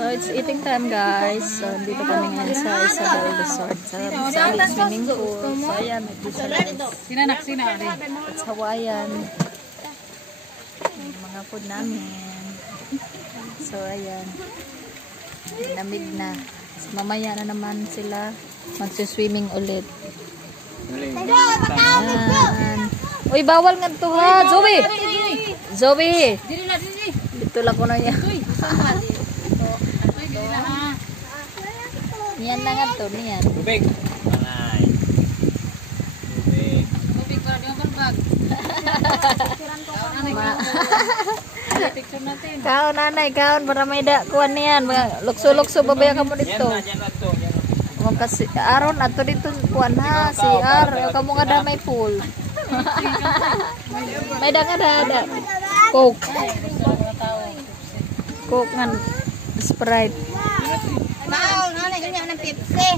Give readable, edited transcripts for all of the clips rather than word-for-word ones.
So, it's eating time, guys. So, dito kami ngayon sa Isabel Resort. Sa Sally Swimming Pool. So, ayan, may visualize. It's Hawaiian. Yung mga food namin. So, ayan. Lamig na. So, mamaya na naman sila magsiswimming ulit. Ayan. Uy, bawal nga ito ha. Zoe! Zoe! Dito lang ko na yan. Niyan na nga ito. Niyan. Tubig. Malay. Tubig. Tubig para di mabalbag. Picture natin. Kaon, nanay. Kaon para may dakuan niyan. Lukso-lukso. Babaya ka mo dito. Yan na to. Kasi aron ato dito kuan ha. Si Ar. Kamu nga da may pool. May da nga da. Coke. Coke nga. Sprite. Mau, nanay ganyan ng Pepsi.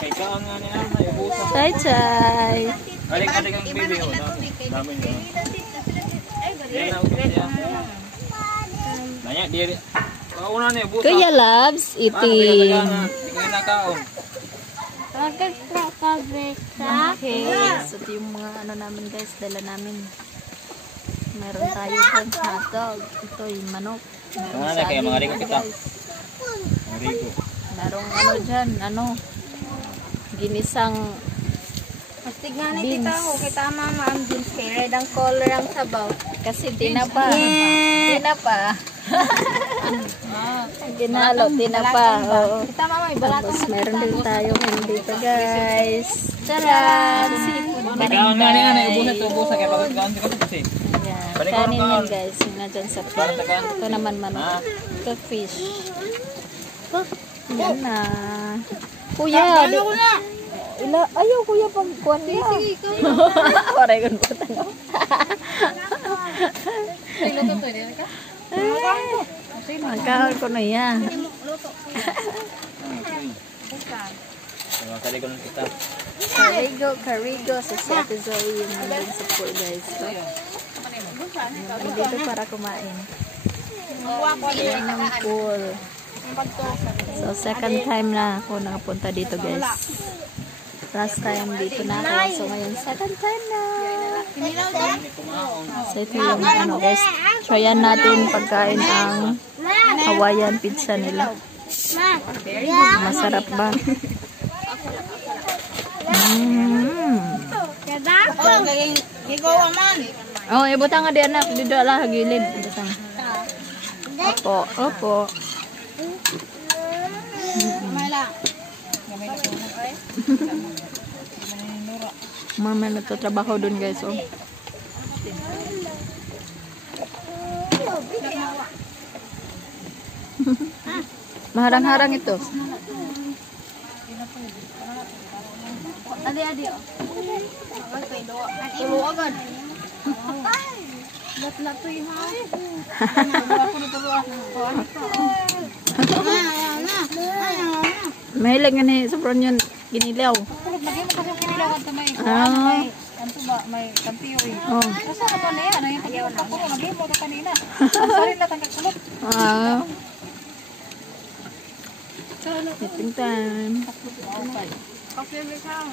Kay kaon nga niya. Ubusan. Chay. Aling-aling ang baby. Dami nyo. Yan na. Okay. Nanya, diri. Una niya. Ubusan. Kuya loves eating. Tingnan na kaon. Okay. So, ito yung mga ano namin guys. Dala namin. Meron tayo dyan hotdog. Ito yung manok. Meron Kaya mga rico kita. guys. Rico. Merong ano dyan. Ano. Ginisang Mastig nga na beans. kita ko. Kita mama ang beans kay red ang color ang sabaw. Kasi tinapa. Tinapa. Ginalo, tinapa. Oo. Kita mama may balat. Tapos meron din tayo dito guys. Charan! Seafood Kaon nga niya. guys. Ubusan to. Ubusan. Kaya pagod kaon ko kasi. Ayan. Kanin yun guys. Yung na dyan sa plate. Ito naman manok. Ito fish. Yan na. Kuya. Ayaw kuya pag kuwan niya. Sige, ikaw. Paray ko po tayo. Ay, luto to. Hindi ka? Magkahal ko na yan. Luto. Kali ko lang kita. Karigo sa Sete Zoe yung nandun sa pool guys. So, dito para kumain. Yan ang pool. So, second time na ako nakapunta dito guys. Last time dito na ako. So, ngayon second time na. So, ito yung ano guys. Tryan natin pagkain ang Hawaiian pizza nila. Masarap ba? Oh, ibutang nga di anak. Dito lang gilid. Ibutang. Opo, opo. Mama na to trabaho dun guys. Oh. Maharang-harang ito. Adi-adi. Tulo agad. Lat-lat to yung ha. Mahilig nga ni sobrang yun ginilaw. Lagyan mo kasi yung kinilawan to may kanto ba, may kantiyo eh. Oh. Kasi ano pa na yan, yung pagkakulot ako, lagyan mo ito kanina. Ang sarin lang ang kakulot. Eating time. Okay, may ka.